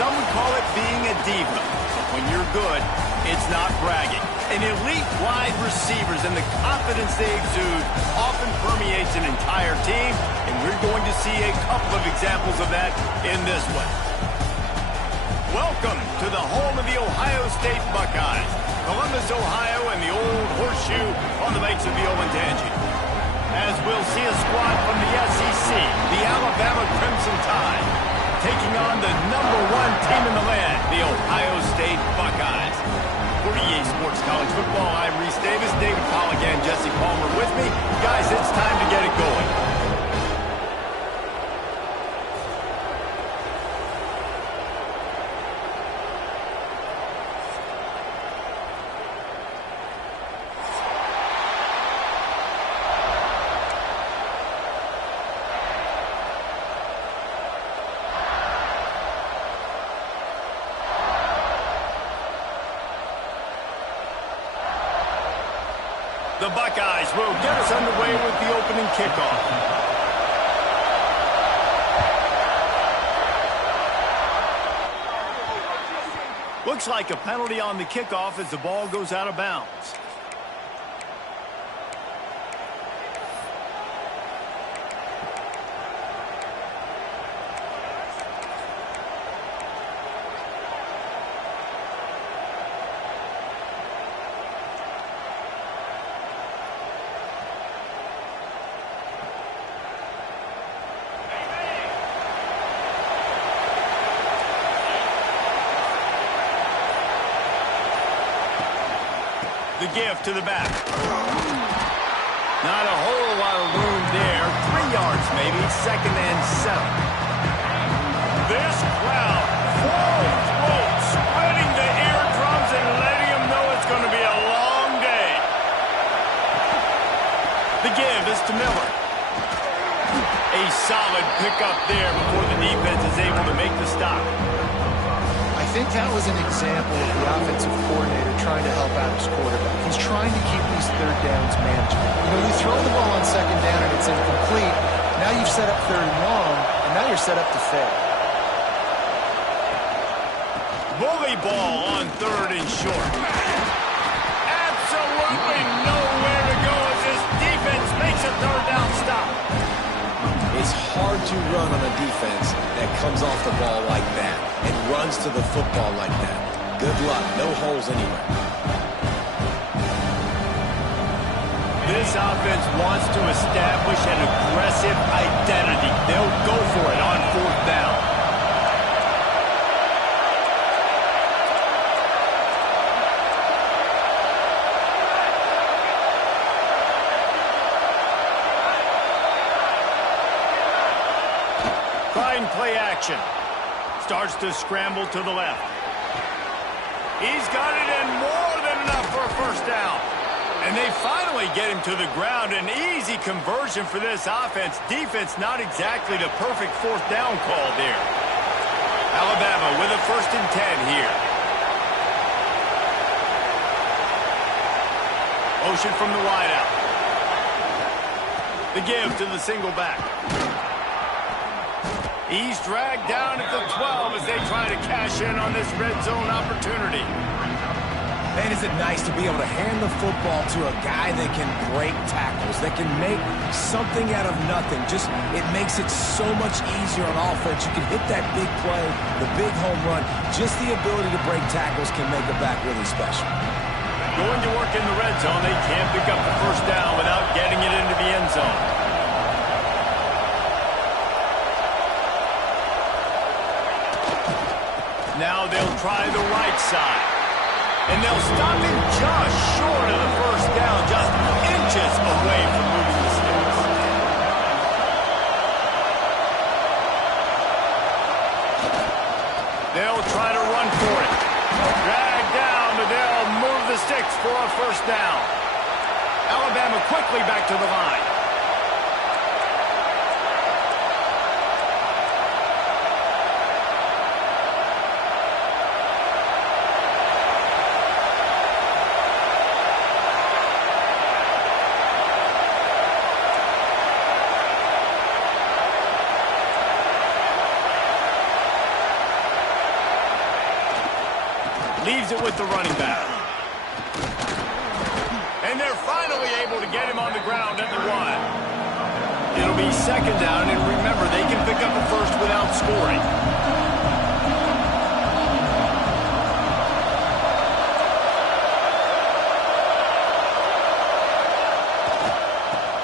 Some would call it being a diva. But when you're good, it's not bragging. An elite wide receivers and the confidence they exude often permeates an entire team, and we're going to see a couple of examples of that in this one. Welcome to the home of the Ohio State Buckeyes, Columbus, Ohio, and the old horseshoe on the banks of the Ncaa. As we'll see a squad from the SEC, the Alabama Crimson Tide, taking on the #1 team in the land, the Ohio State Buckeyes. For EA Sports College Football, I'm Reese Davis, David Pollack, and Jesse Palmer with me. Guys, it's time to get it going. The Buckeyes will get us underway with the opening kickoff. Looks like a penalty on the kickoff as the ball goes out of bounds. The give to the back. Not a whole lot of room there. 3 yards maybe. 2nd and 7. This crowd, full throat, spreading the eardrums and letting them know it's going to be a long day. The give is to Miller. A solid pickup there before the defense is able to make the stop. I think that was an example of the offensive coordinator trying to help out his quarterback. He's trying to keep these third downs manageable. You know, you throw the ball on 2nd down and it's incomplete. Now you've set up 3rd and long, and now you're set up to fail. Bully ball on 3rd and short. Absolutely nowhere to go as this defense makes a 3rd down stop. It's hard to run on a defense that comes off the ball like that and runs to the football like that. Good luck. No holes anywhere. This offense wants to establish an aggressive identity. They'll go for it on 4th down. Trying play action. Starts to scramble to the left. He's got it in more than enough for a 1st down. And they finally get him to the ground. An easy conversion for this offense. Defense not exactly the perfect 4th down call there. Alabama with a 1st and 10 here. Motion from the wideout. The give to the single back. He's dragged down at the 12 as they try to cash in on this red zone opportunity. Man, is it nice to be able to hand the football to a guy that can break tackles, that can make something out of nothing. Just, it makes it so much easier on offense. You can hit that big play, the big home run. Just the ability to break tackles can make a back really special. Going to work in the red zone, they can't pick up the 1st down without getting it into the end zone. Now they'll try the right side. And they'll stop him just short of the 1st down, just inches away from moving the sticks. They'll try to run for it. Drag down, but they'll move the sticks for a 1st down. Alabama quickly back to the line. it with the running back. And they're finally able to get him on the ground at the 1. It'll be second down, and remember, they can pick up a first without scoring.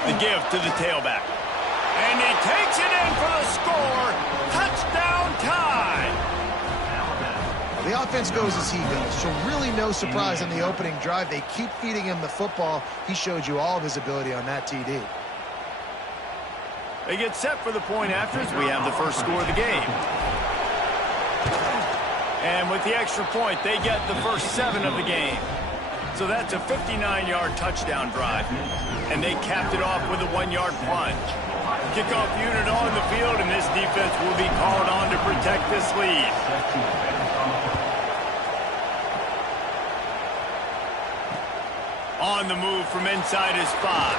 The give to the tailback. And he takes it in for the score. Touchdown tie. The offense goes as he goes, so really no surprise on the opening drive. They keep feeding him the football. He showed you all of his ability on that TD. They get set for the point after as we have the first score of the game. And with the extra point, they get the first 7 of the game. So that's a 59-yard touchdown drive. And they capped it off with a 1-yard plunge. Kickoff unit on the field, and this defense will be called on to protect this lead. On the move from inside his 5.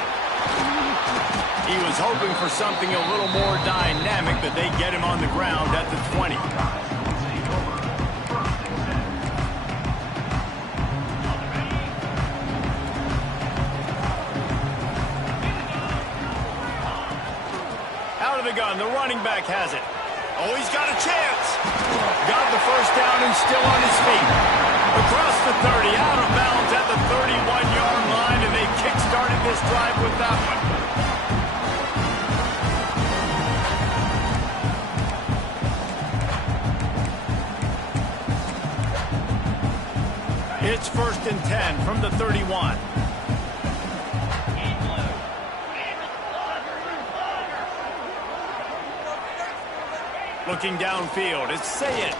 He was hoping for something a little more dynamic, but they get him on the ground at the 20. Out of the gun, the running back has it. Oh, he's got a chance. Got the first down and still on his feet. Across the 30, out of bounds at the 31-yard line, and they kick-started this drive with that one. It's 1st and 10 from the 31. Looking downfield, it's Ncaa.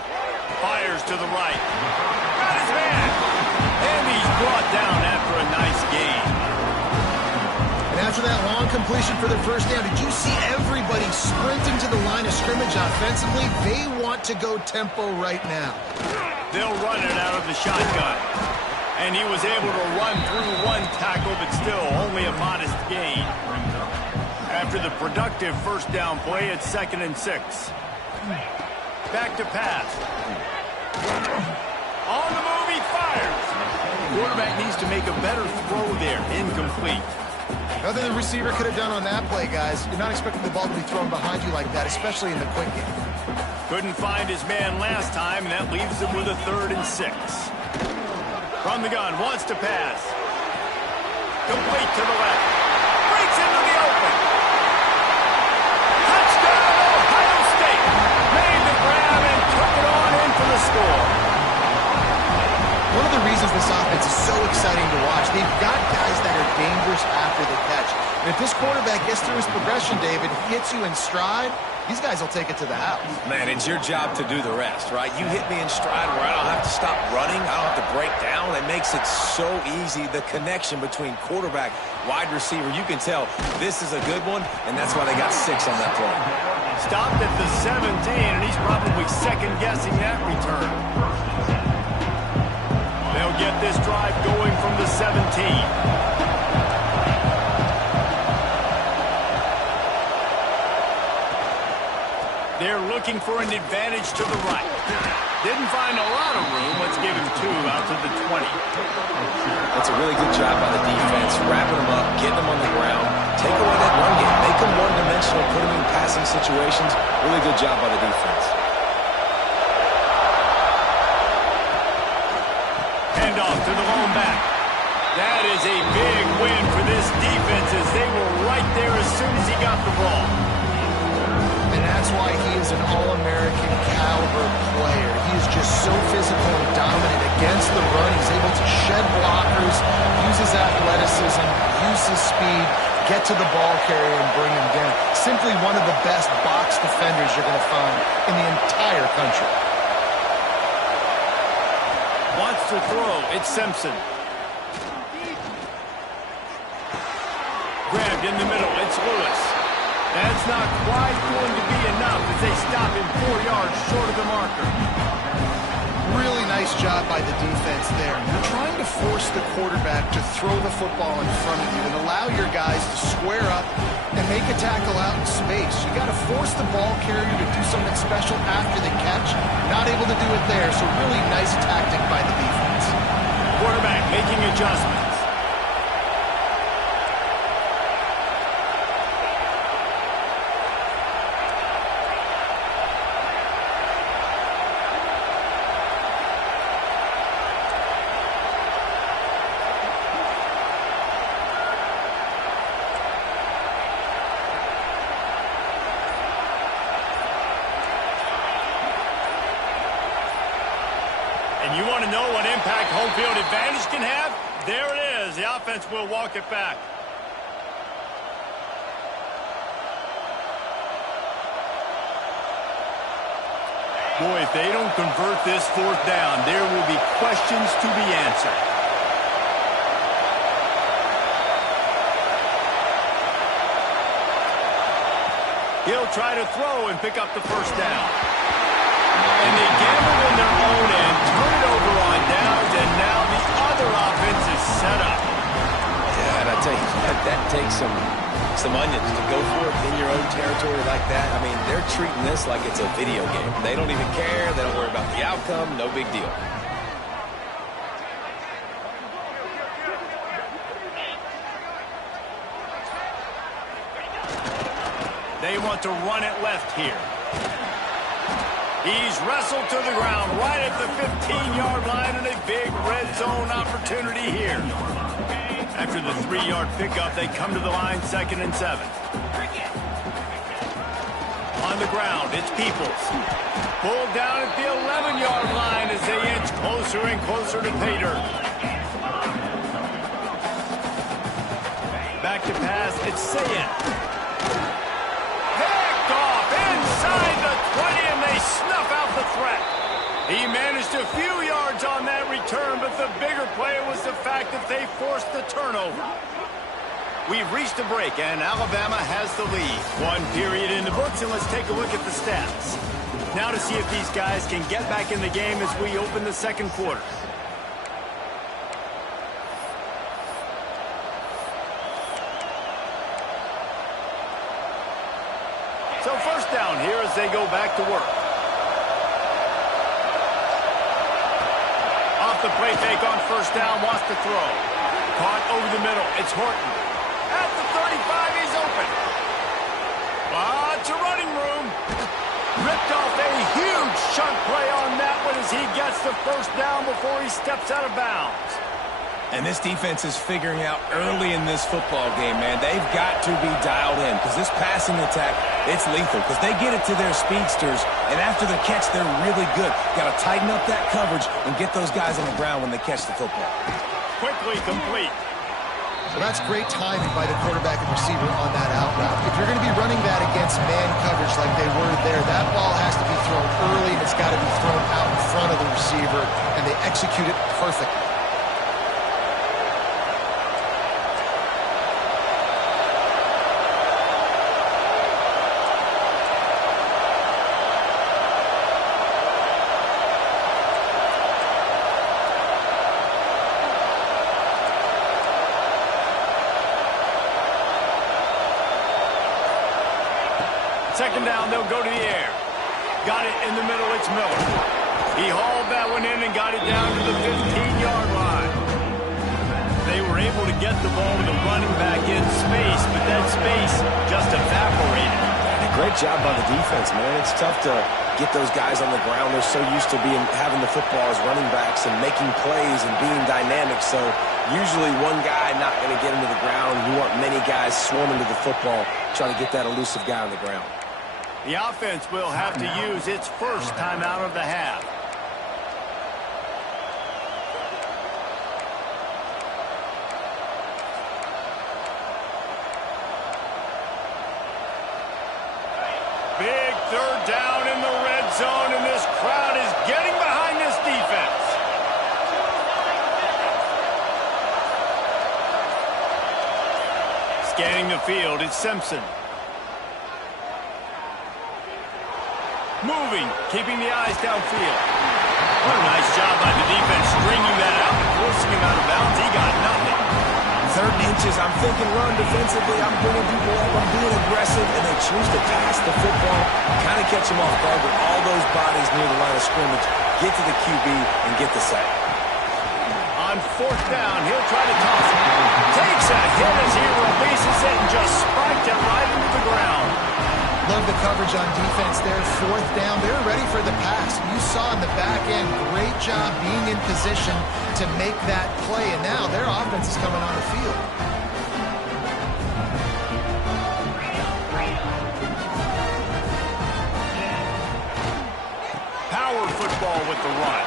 Fires to the right. Got his man. And he's brought down after a nice gain. And after that long completion for their first down, did you see everybody sprinting to the line of scrimmage offensively? They want to go tempo right now. They'll run it out of the shotgun. And he was able to run through 1 tackle, but still only a modest gain. After the productive first down play, it's 2nd and 6. Back to pass. On the move, he fires. The quarterback needs to make a better throw there. Incomplete. Nothing the receiver could have done on that play, guys. You're not expecting the ball to be thrown behind you like that, especially in the quick game. Couldn't find his man last time, and that leaves him with a 3rd and 6. From the gun, wants to pass. Complete to the left. Breaks into the open. Touchdown, Ohio State. Made the grab and took it on in for the score. One of the reasons this offense is so exciting to watch, they've got guys that are dangerous after the catch. And if this quarterback gets through his progression, David, hits you in stride, these guys will take it to the house. Man, it's your job to do the rest, right? You hit me in stride where I don't have to stop running. I don't have to break down. It makes it so easy. The connection between quarterback, wide receiver, you can tell this is a good one, and that's why they got 6 on that play. Stopped at the 17, and he's probably second-guessing that return. They'll get this drive going from the 17. They're looking for an advantage to the right. Didn't find a lot of room. Let's give him 2 out to the 20. That's a really good job by the defense, wrapping them up, getting them on the ground, take away that run game, make them one-dimensional, put them in passing situations. Really good job by the defense. Hand off to the lone back. That is a big win for this defense as they were right there as soon as he got the ball. And that's why he is an All-American caliber player. He is just so physical and dominant against the run. He's able to shed blockers, use his athleticism, use his speed, get to the ball carrier and bring him down. Simply one of the best box defenders you're going to find in the entire country. Wants to throw. It's Simpson. Grabbed in the middle. It's Lewis. That's not quite going to be enough as they stop him 4 yards short of the marker. Really nice job by the defense there. You're trying to force the quarterback to throw the football in front of you and allow your guys to square up and make a tackle out in space. You got to force the ball carrier to do something special after the catch. Not able to do it there, so really nice tactic by the defense. making adjustments. And you want to know what impact home field advantage can have? There it is. The offense will walk it back. Boy, if they don't convert this fourth down, there will be questions to be answered. He'll try to throw and pick up the first down. And they gamble in their own end, turn it over on downs, and now the other offense is set up. Yeah, and I tell you, that takes some onions to go for it in your own territory like that. I mean, they're treating this like it's a video game. They don't even care. They don't worry about the outcome. No big deal. They want to run it left here. He's wrestled to the ground right at the 15-yard line, and a big red zone opportunity here. After the 3-yard pickup, they come to the line 2nd and 7. On the ground, it's Peoples. Pulled down at the 11-yard line as they inch closer and closer to pay dirt. Back to pass, it's Ncaa. Inside the 20, and they snuff out the threat. He managed a few yards on that return, but the bigger play was the fact that they forced the turnover. We've reached a break, and Alabama has the lead. 1 period in the books, and let's take a look at the stats. Now to see if these guys can get back in the game as we open the second quarter. So first down here as they go back to work. Off the play fake on first down, wants to throw. Caught over the middle, it's Horton. At the 35, he's open. Lots of running room. Ripped off a huge chunk play on that one as he gets the first down before he steps out of bounds. And this defense is figuring out early in this football game, man. They've got to be dialed in because this passing attack, it's lethal because they get it to their speedsters, and after the catch, they're really good. Got to tighten up that coverage and get those guys on the ground when they catch the football. Quickly complete. Well, that's great timing by the quarterback and receiver on that out route. If you're going to be running that against man coverage like they were there, that ball has to be thrown early, and it's got to be thrown out in front of the receiver, and they execute it perfectly. Second down, they'll go to the air. Got it in the middle, it's Miller. He hauled that one in and got it down to the 15-yard line. They were able to get the ball with a running back in space, but that space just evaporated. And a great job by the defense, man. It's tough to get those guys on the ground. They're so used to having the football as running backs and making plays and being dynamic. So usually one guy not going to get into the ground. You want many guys swarming to the football, trying to get that elusive guy on the ground. The offense will have to use its first timeout of the half. Big third down in the red zone, and this crowd is getting behind this defense. Scanning the field, it's Simpson. Moving, keeping the eyes downfield. What a nice job by the defense stringing that out and forcing him out of bounds. He got nothing. 3rd and inches, I'm thinking run defensively. I'm bringing people up, I'm being aggressive, and they choose to pass the football, kind of catch him off guard with all those bodies near the line of scrimmage, get to the QB, and get the sack. On fourth down. He'll try to toss it. Takes a hit as he releases it and just spiked it right into the ground. Love the coverage on defense there. Fourth down. They're ready for the pass. You saw in the back end, great job being in position to make that play. And now their offense is coming on the field. Power football with the run.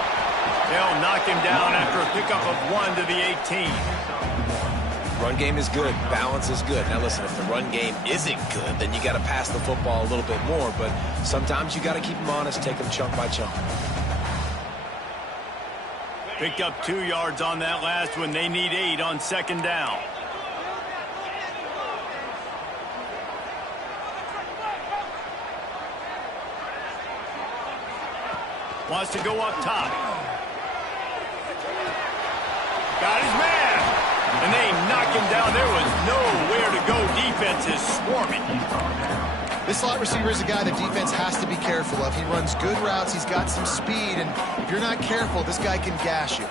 They'll knock him down after a pickup of 1 to the 18. Run game is good. Balance is good. Now listen, if the run game isn't good, then you got to pass the football a little bit more. But sometimes you got to keep them honest, take them chunk by chunk. Picked up 2 yards on that last one. They need 8 on second down. Wants to go up top. Got his man. And they knock him down. There was nowhere to go. Defense is swarming. This slot receiver is a guy the defense has to be careful of. He runs good routes. He's got some speed. And if you're not careful, this guy can gash you.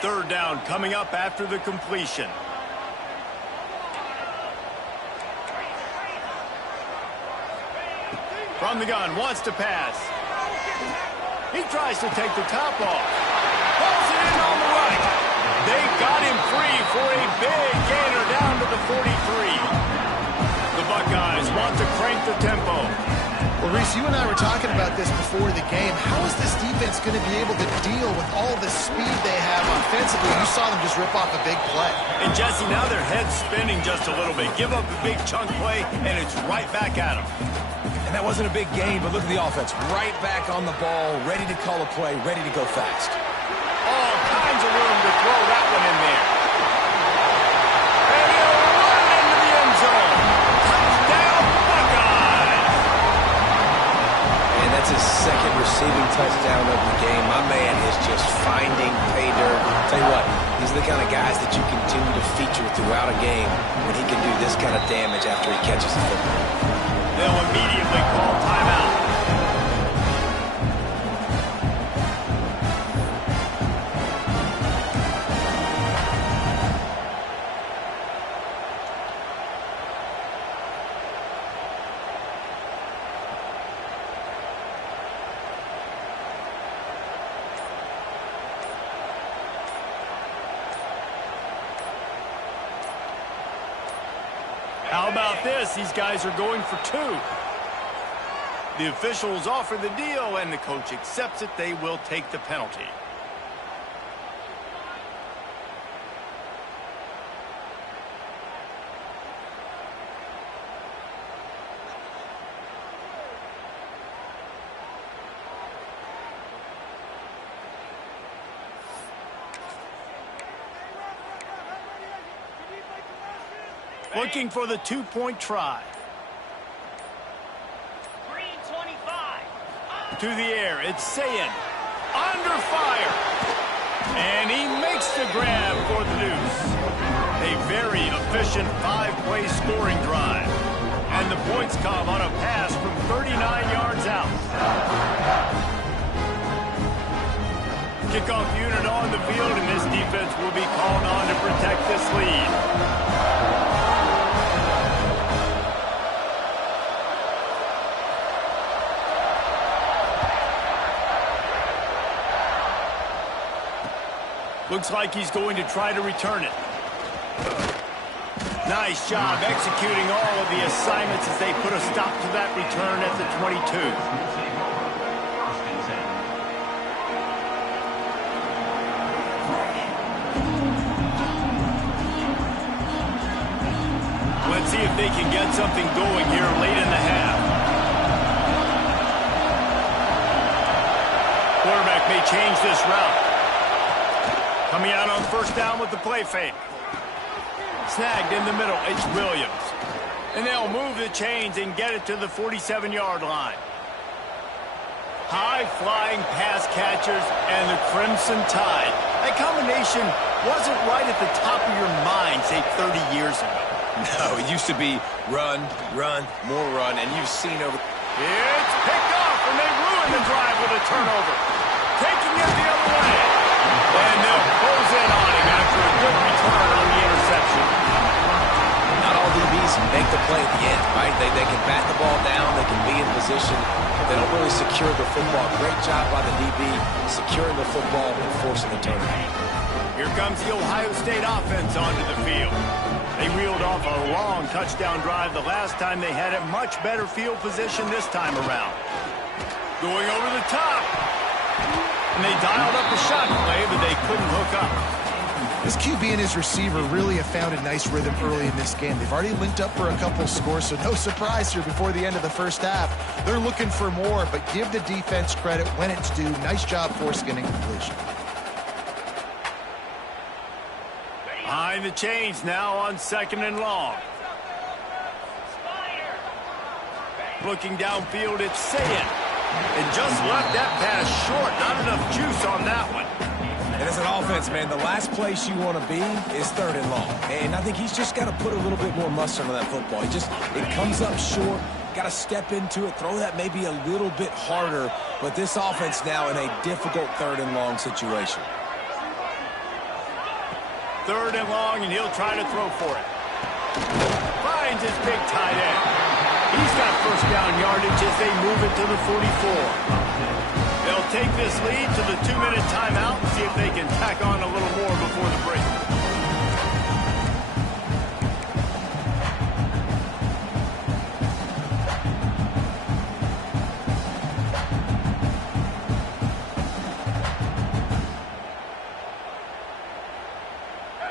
Third down coming up after the completion. From the gun, wants to pass. He tries to take the top off. Pulls it in on the right. They got him free for a big gainer down to the 43. The Buckeyes want to crank the tempo. Well, Reese, you and I were talking about this before the game. How is this defense going to be able to deal with all the speed they have offensively? You saw them just rip off a big play. And, Jesse, now their head's spinning just a little bit. Give up a big chunk play, and it's right back at them. And that wasn't a big game, but look at the offense. Right back on the ball, ready to call a play, ready to go fast. All kinds of room to throw that one in there. And he'll run into the end zone. Touchdown, Buckeyes! And that's his second receiving touchdown of the game. My man is just finding pay dirt. Tell you what, these are the kind of guys that you continue to feature throughout a game when he can do this kind of damage after he catches the football. They'll immediately call timeout. How about this? These guys are going for 2. The officials offer the deal, and the coach accepts it. They will take the penalty. Looking for the 2-point try. To the air, it's Ncaa. Under fire. And he makes the grab for the deuce. A very efficient 5-play scoring drive. And the points come on a pass from 39 yards out. Kickoff unit on the field, and this defense will be called on to protect this lead. Looks like he's going to try to return it. Nice job executing all of the assignments as they put a stop to that return at the 22. Let's see if they can get something going here late in the half. Quarterback may change this route. Coming out on first down with the play fake. Snagged in the middle, it's Williams. And they'll move the chains and get it to the 47-yard line. High-flying pass catchers and the Crimson Tide. That combination wasn't right at the top of your mind, say, 30 years ago. No, it used to be run, run, more run, and you've seen over... It's picked off, and they ruin the drive with a turnover. Taking it the other way. And they'll close in on him after a good return on the interception. Not all DBs make the play at the end, right? They can bat the ball down, they can be in position. They don't really secure the football. Great job by the DB securing the football and forcing the turnover. Here comes the Ohio State offense onto the field. They reeled off a long touchdown drive the last time. They had a much better field position this time around. Going over the top. And they dialed up the shot play, but they couldn't hook up. This QB and his receiver really have found a nice rhythm early in this game. They've already linked up for a couple scores, so no surprise here before the end of the first half. They're looking for more, but give the defense credit when it's due. Nice job forcing an incompletion. Behind the chains now on 2nd and long. Looking downfield, it's Ncaa. And just left that pass short. Not enough juice on that one. And as an offense, man, the last place you want to be is 3rd and long. And I think he's just got to put a little bit more mustard on that football. It comes up short. Got to step into it, throw that maybe a little bit harder. But this offense now in a difficult 3rd and long situation. 3rd and long, and he'll try to throw for it. Finds his big tight end. He's got first down yardage as they move it to the 44. They'll take this lead to the 2-minute timeout and see if they can tack on a little more before the break.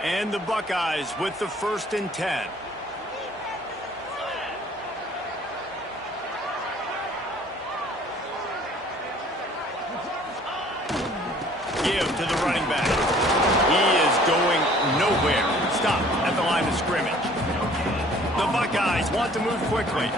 And the Buckeyes with the 1st and 10. Give to the running back. He is going nowhere. Stop at the line of scrimmage. The Buckeyes want to move quickly.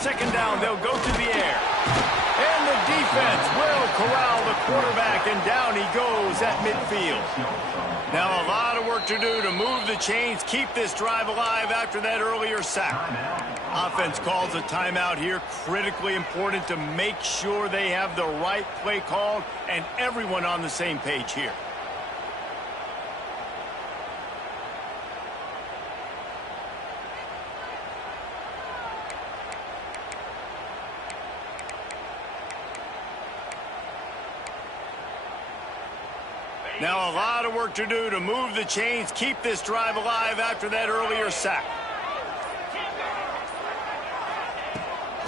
Second down, they'll go to the air. And the defense will corral the quarterback, and down he goes at midfield. Now a lot of work to do to move the chains, keep this drive alive after that earlier sack. Offense calls a timeout here, critically important to make sure they have the right play called and everyone on the same page here. Now a lot of work to do to move the chains, keep this drive alive after that earlier sack.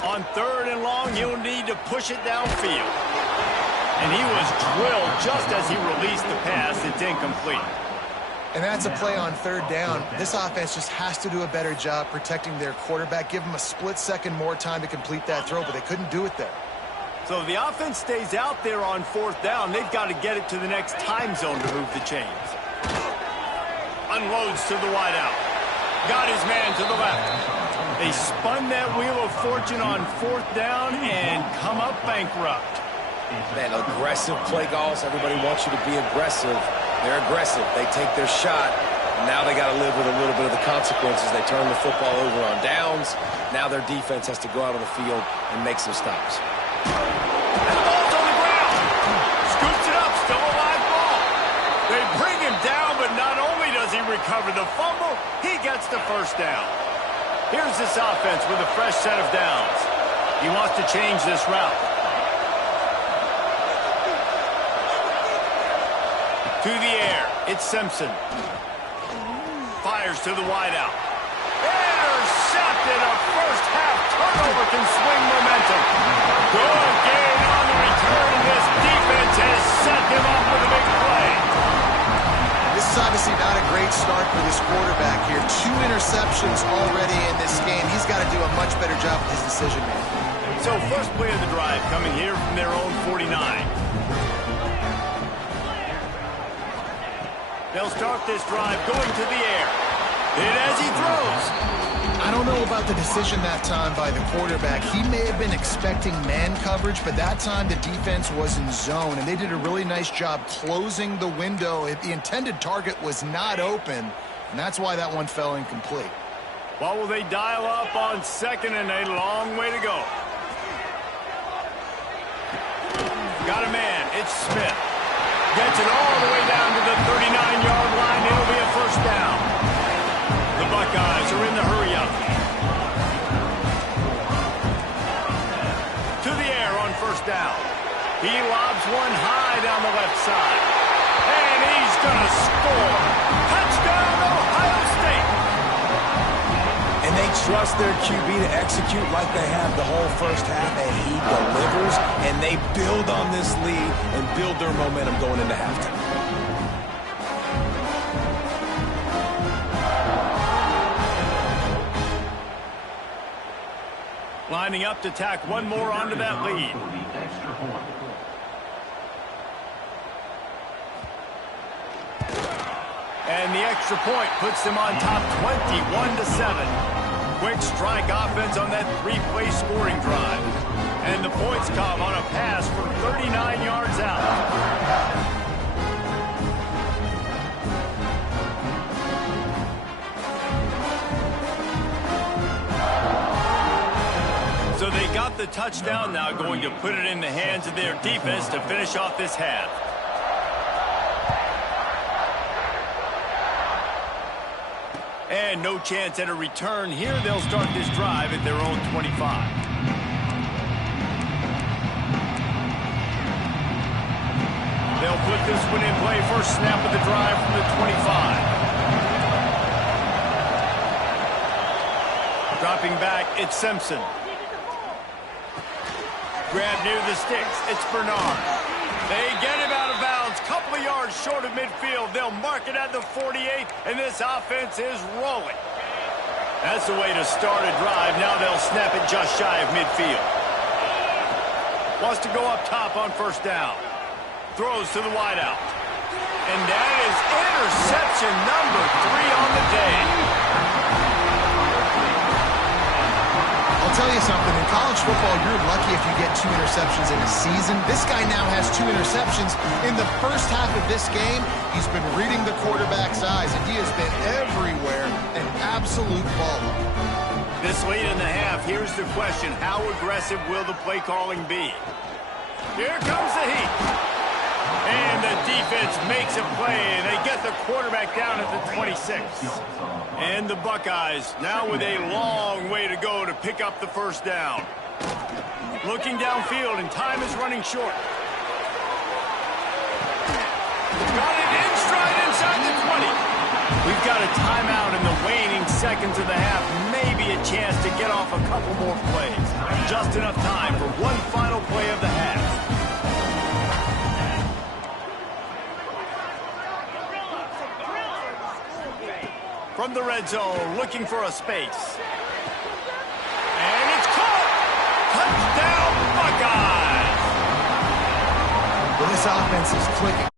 On 3rd and long, you'll need to push it downfield. And he was drilled just as he released the pass. It's incomplete. And that's a play on 3rd down. This offense just has to do a better job protecting their quarterback. Give him a split second more time to complete that throw, but they couldn't do it there. So if the offense stays out there on 4th down, they've got to get it to the next time zone to move the chains. Unloads to the wideout. Got his man to the left. They spun that wheel of fortune on 4th down and come up bankrupt. Man, aggressive play calls. Everybody wants you to be aggressive. They're aggressive. They take their shot. Now they got to live with a little bit of the consequences. They turn the football over on downs. Now their defense has to go out on the field and make some stops. And the ball's on the ground. Scoops it up, still a live ball. They bring him down, but not only does he recover the fumble, he gets the first down. Here's this offense with a fresh set of downs. He wants to change this route. To the air, it's Simpson. Fires to the wideout. Intercepted. A first half turnover can swing momentum. Good gain on the return, and this defense has set him up with a big play. This is obviously not a great start for this quarterback here. 2 interceptions already in this game. He's got to do a much better job with his decision-making. So first play of the drive coming here from their own 49. They'll start this drive going to the air. And as he throws, I don't know about the decision that time by the quarterback. He may have been expecting man coverage, but that time the defense was in zone, and they did a really nice job closing the window. The intended target was not open, and that's why that one fell incomplete. Well, will they dial up on 2nd and a long way to go? Got a man. It's Smith. Gets it all the way down to the 39-yard line. It'll be a first down. The Buckeyes are in the hurry-up. To the air on first down. He lobs one high down the left side. And he's going to score. Touchdown, Ohio State. And they trust their QB to execute like they have the whole first half, and he delivers, and they build on this lead and build their momentum going into halftime. Lining up to tack one more onto that lead. And the extra point puts them on top 21-7. Quick strike offense on that 3-play scoring drive. And the points come on a pass from 39 yards out. So they got the touchdown, now going to put it in the hands of their defense to finish off this half. And no chance at a return here. They'll start this drive at their own 25. They'll put this one in play. First snap of the drive from the 25. Dropping back, it's Simpson. Grab near the sticks. It's Bernard. They get him out of bounds. Couple of yards short of midfield. They'll mark it at the 48, and this offense is rolling. That's the way to start a drive. Now they'll snap it just shy of midfield. Wants to go up top on first down. Throws to the wideout. And that is interception number 3 on the day. I'll tell you something, in college football, you're lucky if you get 2 interceptions in a season. This guy now has 2 interceptions. In the first half of this game, he's been reading the quarterback's eyes, and he has been everywhere, an absolute baller. This late in the half, here's the question. How aggressive will the play calling be? Here comes the heat. And the defense makes a play. They get the quarterback down at the 26. And the Buckeyes now with a long way to go to pick up the first down. Looking downfield, and time is running short. Got it in stride inside the 20. We've got a timeout in the waning seconds of the half. Maybe a chance to get off a couple more plays. Just enough time for one final play of the half. From the red zone, looking for a space. And it's caught! Touchdown, Buckeyes! Well, this offense is clicking.